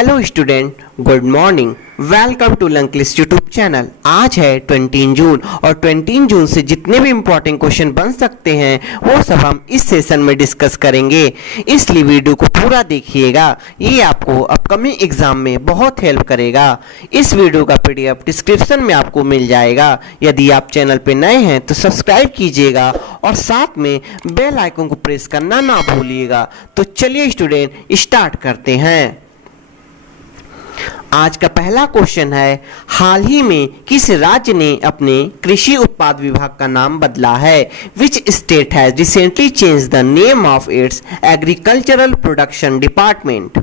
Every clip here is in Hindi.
Hello student, good morning. Welcome to लंकलिस्ट यूट्यूब चैनल। आज है 20 जून और 20 जून से जितने भी इंपॉर्टेंट क्वेश्चन बन सकते हैं वो सब हम इस सेशन में डिस्कस करेंगे, इसलिए वीडियो को पूरा देखिएगा। ये आपको अपकमिंग एग्जाम में बहुत हेल्प करेगा। इस वीडियो का पीडीएफ डिस्क्रिप्शन में आपको मिल जाएगा। यदि आप चैनल पर नए हैं तो सब्सक्राइब कीजिएगा और साथ में बेल आइकन को प्रेस करना ना भूलिएगा। तो चलिए स्टूडेंट, स्टार्ट करते हैं। आज का पहला क्वेश्चन है, हाल ही में किस राज्य ने अपने कृषि उत्पाद विभाग का नाम बदला है? Which state has recently change the name of its agricultural production department?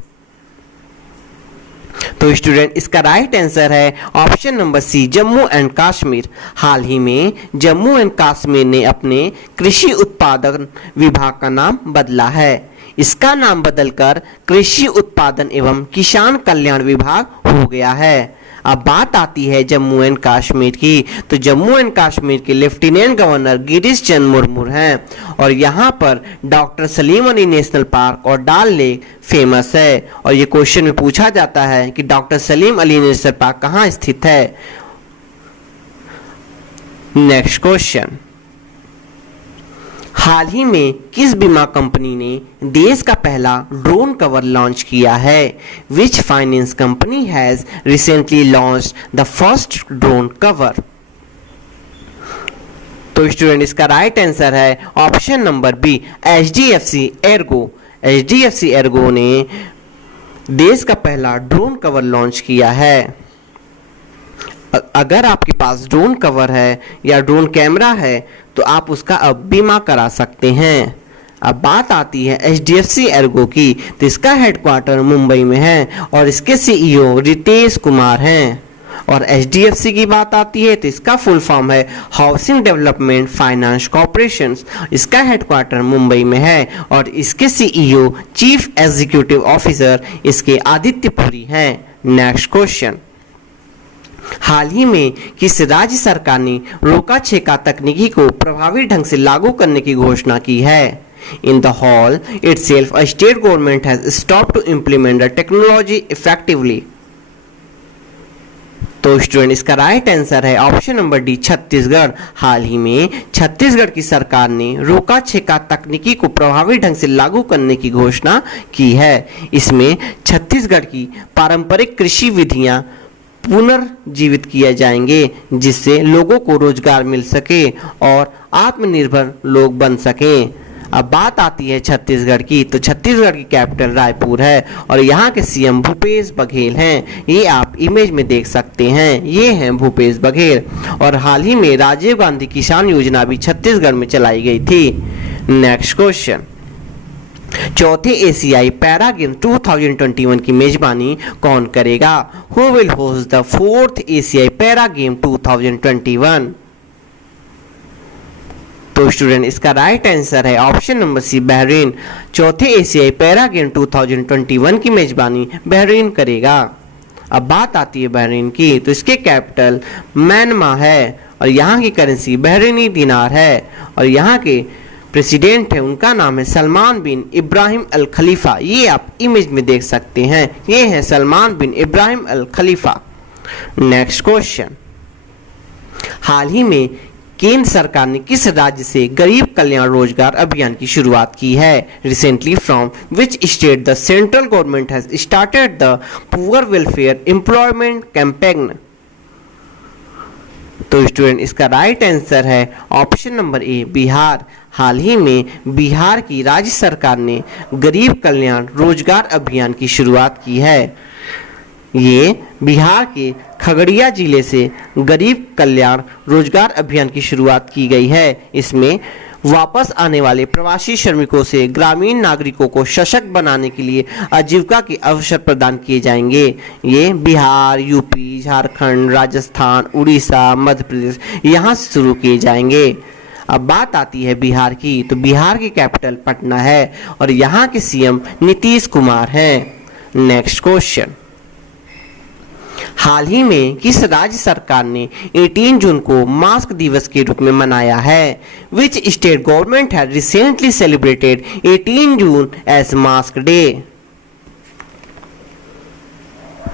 तो स्टूडेंट, इसका राइट आंसर है option number C, Jammu and Kashmir. हाल ही में जम्मू एंड कश्मीर ने अपने कृषि उत्पादन विभाग का नाम बदला है। इसका नाम बदलकर कृषि उत्पादन एवं किसान कल्याण विभाग हो गया है। अब बात आती है जम्मू एंड कश्मीर की, तो जम्मू एंड कश्मीर के लेफ्टिनेंट गवर्नर गिरीश चंद्र मुर्मू हैं और यहाँ पर doctor Salim Ali national park और डल लेक फेमस है। और ये क्वेश्चन में पूछा जाता है कि doctor Salim Ali national park कहाँ स्थित है। नेक्स्ट क्वेश्चन, हाल ही में किस बीमा कंपनी ने देश का पहला ड्रोन कवर लॉन्च किया है? Which finance company has recently launched the first drone cover? तो स्टूडेंट, इसका राइट आंसर है option number B, HDFC Ergo. HDFC Ergo ने देश का पहला ड्रोन कवर लॉन्च किया है। अगर आपके पास ड्रोन कवर है या ड्रोन कैमरा है तो आप उसका अब बीमा करा सकते हैं। अब बात आती है एचडीएफसी एर्गो की, तो इसका हेडक्वार्टर मुंबई में है और इसके सीईओ रितेश कुमार हैं। और एचडीएफसी की बात आती है तो इसका फुल फॉर्म है हाउसिंग डेवलपमेंट फाइनेंस कॉर्पोरेशन। इसका हेडक्वार्टर मुंबई में है और इसके सीईओ चीफ एग्जीक्यूटिव ऑफिसर इसके आदित्य पुरी हैं। नेक्स्ट क्वेश्चन, हाल ही में किस राज्य सरकार ने रोका छेका तकनीकी को प्रभावी ढंग से लागू करने की घोषणा की है? In the hall itself, a state government has stopped to implement the technology effectively. तो स्टूडेंट, इसका राइट आंसर है ऑप्शन नंबर डी, छत्तीसगढ़। हाल ही में छत्तीसगढ़ की सरकार ने रोका छेका तकनीकी को प्रभावी ढंग से लागू करने की घोषणा की है। इसमें छत्तीसगढ़ की पारंपरिक कृषि विधियां पुनर्जीवित किए जाएंगे जिससे लोगों को रोजगार मिल सके और आत्मनिर्भर लोग बन सकें। अब बात आती है छत्तीसगढ़ की, तो छत्तीसगढ़ की कैपिटल रायपुर है और यहाँ के सीएम भूपेश बघेल हैं। ये आप इमेज में देख सकते हैं, ये हैं भूपेश बघेल। और हाल ही में राजीव गांधी किसान योजना भी छत्तीसगढ़ में चलाई गई थी। नेक्स्ट क्वेश्चन, चौथे एशियाई पैरा गेम 2021 की मेजबानी कौन करेगा? Who will host the fourth एशियाई पैरा गेम 2021? तो स्टूडेंट, इसका राइट आंसर है ऑप्शन नंबर सी, बहरीन। चौथे एशियाई पैरा गेम 2021 की मेजबानी बहरीन करेगा। अब बात आती है बहरीन की, तो इसके कैपिटल म्यांमा है और यहाँ की करेंसी बहरीनी दिनार है और यहाँ के प्रेसिडेंट है, उनका नाम है सलमान बिन इब्राहिम अल खलीफा। ये आप इमेज में देख सकते हैं, ये है सलमान बिन इब्राहिम अल खलीफा। नेक्स्ट क्वेश्चन, हाल ही में केंद्र सरकार ने किस राज्य से गरीब कल्याण रोजगार अभियान की शुरुआत की है? Recently from which state the central government has started the poor welfare employment campaign? तो स्टूडेंट, इसका राइट आंसर है ऑप्शन नंबर ए, बिहार। हाल ही में बिहार की राज्य सरकार ने गरीब कल्याण रोजगार अभियान की शुरुआत की है। ये बिहार के खगड़िया जिले से गरीब कल्याण रोजगार अभियान की शुरुआत की गई है। इसमें वापस आने वाले प्रवासी श्रमिकों से ग्रामीण नागरिकों को सशक्त बनाने के लिए आजीविका के अवसर प्रदान किए जाएंगे। ये बिहार, यूपी, झारखंड, राजस्थान, उड़ीसा, मध्य प्रदेश यहाँ से शुरू किए जाएंगे। अब बात आती है बिहार की, तो बिहार की कैपिटल पटना है और यहाँ के सीएम नीतीश कुमार हैं। नेक्स्ट क्वेश्चन, हाल ही में किस राज्य सरकार ने 18 जून को मास्क दिवस के रूप में मनाया है? Which state government has recently celebrated 18 June as mask day?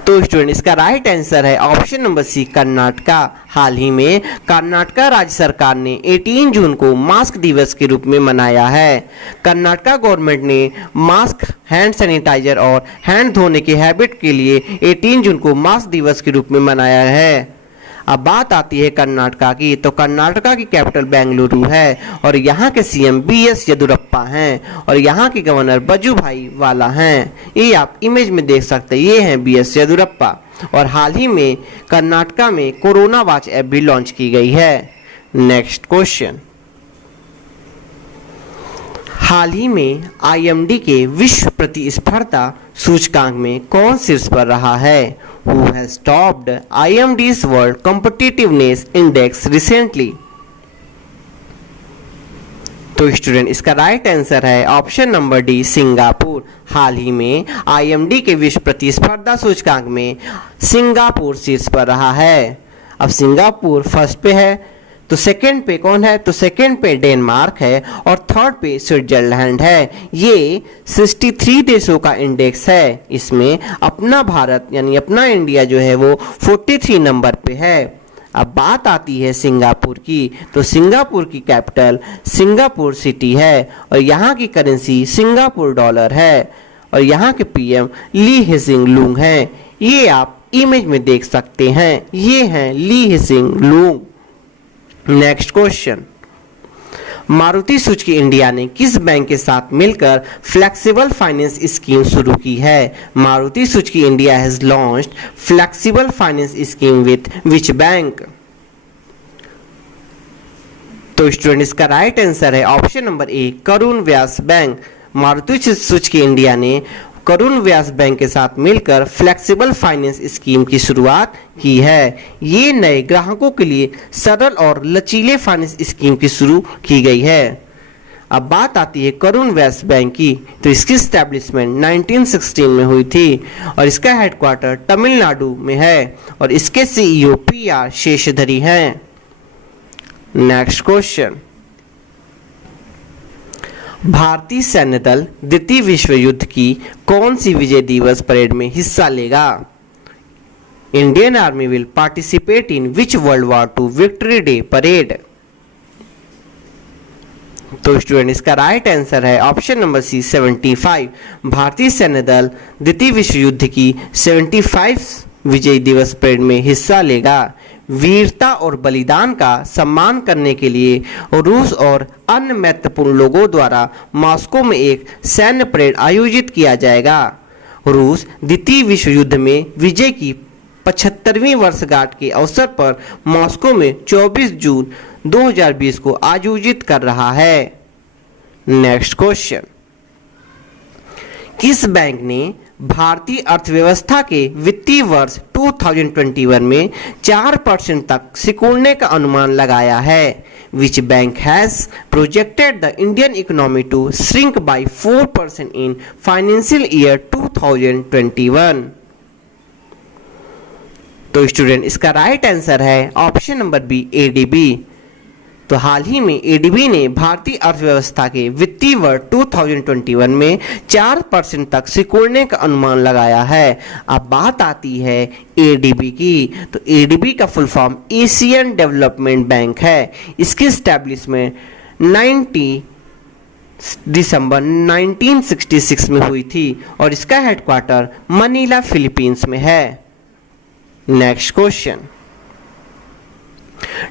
तो स्टूडेंट इसका राइट आंसर है ऑप्शन नंबर सी कर्नाटका। हाल ही में कर्नाटका राज्य सरकार ने 18 जून को मास्क दिवस के रूप में मनाया है। कर्नाटका गवर्नमेंट ने मास्क, हैंड सैनिटाइजर और हैंड धोने के हैबिट के लिए 18 जून को मास्क दिवस के रूप में मनाया है। अब बात आती है कर्नाटका की, तो कर्नाटका की कैपिटल बेंगलुरु है और यहाँ के सीएम बीएस येदियुरप्पा हैं और यहाँ के गवर्नर वजुभाई वाला हैं। ये आप इमेज में देख सकते हैं, ये हैं बीएस येदियुरप्पा। और हाल ही में कर्नाटका में कोरोना वॉच ऐप भी लॉन्च की गई है। नेक्स्ट क्वेश्चन, हाल ही में आईएमडी के विश्व प्रतिस्पर्धा सूचकांक में कौन शीर्ष पर रहा है? Who has topped IMD's World Competitiveness Index recently? तो स्टूडेंट इसका राइट आंसर है ऑप्शन नंबर डी सिंगापुर। हाल ही में आईएमडी के विश्व प्रतिस्पर्धा सूचकांक में सिंगापुर शीर्ष पर रहा है। अब सिंगापुर फर्स्ट पे है, तो सेकंड पे कौन है? तो सेकंड पे डेनमार्क है और थर्ड पे स्विट्जरलैंड है। ये 63 देशों का इंडेक्स है। इसमें अपना भारत यानी अपना इंडिया जो है वो 43 नंबर पे है। अब बात आती है सिंगापुर की, तो सिंगापुर की कैपिटल सिंगापुर सिटी है और यहाँ की करेंसी सिंगापुर डॉलर है और यहाँ के पीएम ली हिसिंग लूंग हैं। ये आप इमेज में देख सकते हैं, ये हैं Lee Hsien Loong. Next question, Maruti Suzuki India ने किस बैंक के साथ मिलकर फ्लेक्सिबल फाइनेंस स्कीम शुरू की है? Maruti Suzuki India has launched flexible finance scheme with which bank? तो स्टूडेंट इसका राइट आंसर है option number A Karun Vyas bank. Maruti Suzuki India ने करुण व्यास बैंक के साथ मिलकर फ्लेक्सिबल फाइनेंस स्कीम की शुरुआत की है। ये नए ग्राहकों के लिए सरल और लचीले फाइनेंस स्कीम की शुरू की गई है। अब बात आती है करुण व्यास बैंक की, तो इसकी स्टैब्लिशमेंट 1916 में हुई थी और इसका हेडक्वार्टर तमिलनाडु में है और इसके सीईओ पीआर शेषधरी हैं। नेक्स्ट क्वेश्चन, भारतीय सैन्य दल द्वितीय विश्व युद्ध की कौन सी विजय दिवस परेड में हिस्सा लेगा? Indian army will participate in which world war II victory day parade? तो स्टूडेंट इसका राइट आंसर है ऑप्शन नंबर सी 75। भारतीय सैन्य दल द्वितीय विश्व युद्ध की 75 विजय दिवस परेड में हिस्सा लेगा। वीरता और बलिदान का सम्मान करने के लिए रूस और अन्य महत्वपूर्ण लोगों द्वारा मॉस्को में एक सैन्य परेड आयोजित किया जाएगा। रूस द्वितीय विश्व युद्ध में विजय की 75वीं वर्षगांठ के अवसर पर मॉस्को में 24 जून 2020 को आयोजित कर रहा है। नेक्स्ट क्वेश्चन, किस बैंक ने भारतीय अर्थव्यवस्था के वित्तीय वर्ष 2021 में 4% तक सिकुड़ने का अनुमान लगाया है? Which bank has projected the Indian economy to shrink by 4% in financial year 2021? तो स्टूडेंट इसका राइट आंसर है ऑप्शन नंबर बी एडीबी। तो हाल ही में एडीबी ने भारतीय अर्थव्यवस्था के वित्तीय वर्ष 2021 में 4% तक सिकुड़ने का अनुमान लगाया है। अब बात आती है एडीबी की, तो एडीबी का full form Asian development bank है। इसकी स्टैब्लिशमेंट 90 दिसंबर 1966 में हुई थी और इसका हेडक्वार्टर मनीला फिलीपींस में है। नेक्स्ट क्वेश्चन,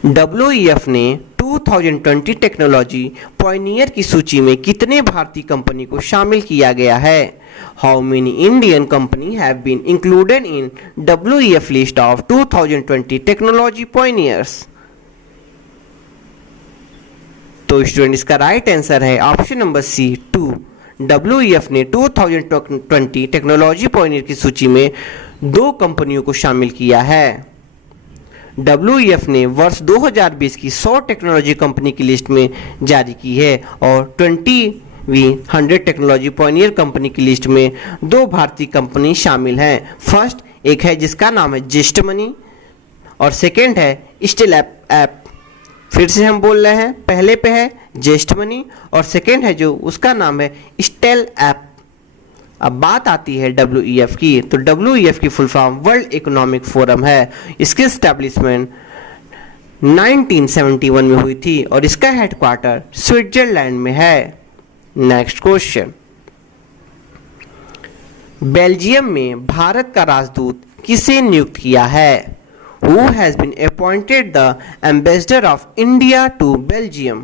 WEF ने 2020 टेक्नोलॉजी पायनियर की सूची में कितने भारतीय कंपनी को शामिल किया गया है? How many Indian company have been included in WEF list of 2020 technology pioneers? तो स्टूडेंट इसका राइट आंसर है ऑप्शन नंबर सी 2। WEF ने 2020 टेक्नोलॉजी पायनियर की सूची में 2 कंपनियों को शामिल किया है। WEF ने वर्ष 2020 की 100 टेक्नोलॉजी कंपनी की लिस्ट में जारी की है और 20वीं 100 टेक्नोलॉजी पायनियर कंपनी की लिस्ट में 2 भारतीय कंपनी शामिल हैं। फर्स्ट एक है जिसका नाम है जेस्ट मनी और सेकेंड है स्टिल ऐप। फिर से हम बोल रहे हैं, पहले पे है जेस्ट मनी और सेकेंड है जो उसका नाम है स्टेल ऐप। अब बात आती है WEF की, तो WEF की full form world economic forum है। इसकी एस्टेब्लिशमेंट 1971 में हुई थी और इसका हेडक्वार्टर स्विट्जरलैंड में है। नेक्स्ट क्वेश्चन, बेल्जियम में भारत का राजदूत किसे नियुक्त किया है? Who has been appointed the ambassador of India to Belgium?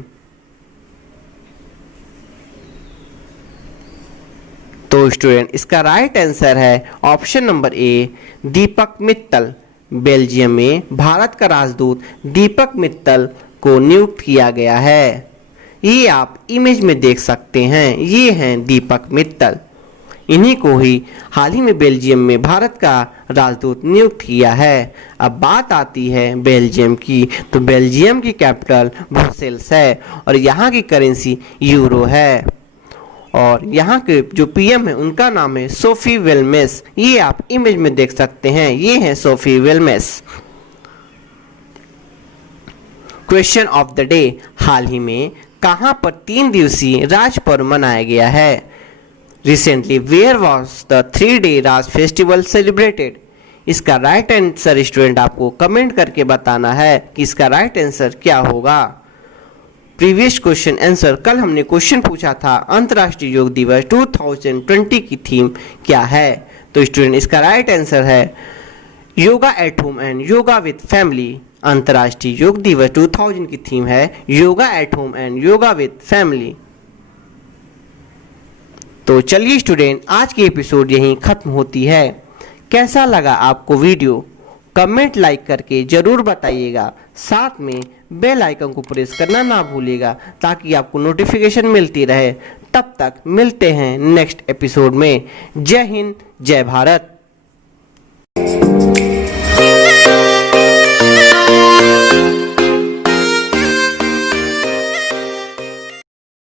तो स्टूडेंट इसका राइट आंसर है option number A, Deepak Mittal. Belgium में भारत का राजदूत दीपक मित्तल को नियुक्त किया गया है। ये आप इमेज में देख सकते हैं, ये हैं दीपक मित्तल। इन्हीं को ही हाल ही में बेल्जियम में भारत का राजदूत नियुक्त किया है। अब बात आती है बेल्जियम की, तो बेल्जियम की कैपिटल ब्रुसेल्स है और यहाँ की करेंसी यूरो है और यहाँ के जो पीएम है उनका नाम है सोफी वेलमेस। ये आप इमेज में देख सकते हैं, ये है सोफी वेलमेस। क्वेश्चन ऑफ द डे, हाल ही में कहाँ पर 3 दिवसीय राज पर्व मनाया गया है? Recently, where was the 3-day Raj festival celebrated? इसका राइट आंसर स्टूडेंट आपको कमेंट करके बताना है कि इसका राइट आंसर क्या होगा। प्रीवियस क्वेश्चन आंसर, कल हमने क्वेश्चन पूछा था अंतर्राष्ट्रीय योग दिवस 2020 की थीम क्या है? तो स्टूडेंट इसका राइट आंसर है yoga at home and yoga with family. अंतर्राष्ट्रीय योग दिवस 2000 की थीम है yoga at home and yoga with family. तो चलिए स्टूडेंट, आज की एपिसोड यहीं ख़त्म होती है। कैसा लगा आपको वीडियो? कमेंट लाइक करके ज़रूर बताइएगा। साथ में बेल आइकन को प्रेस करना ना भूलिएगा ताकि आपको नोटिफिकेशन मिलती रहे। तब तक मिलते हैं नेक्स्ट एपिसोड में। जय हिंद, जय भारत।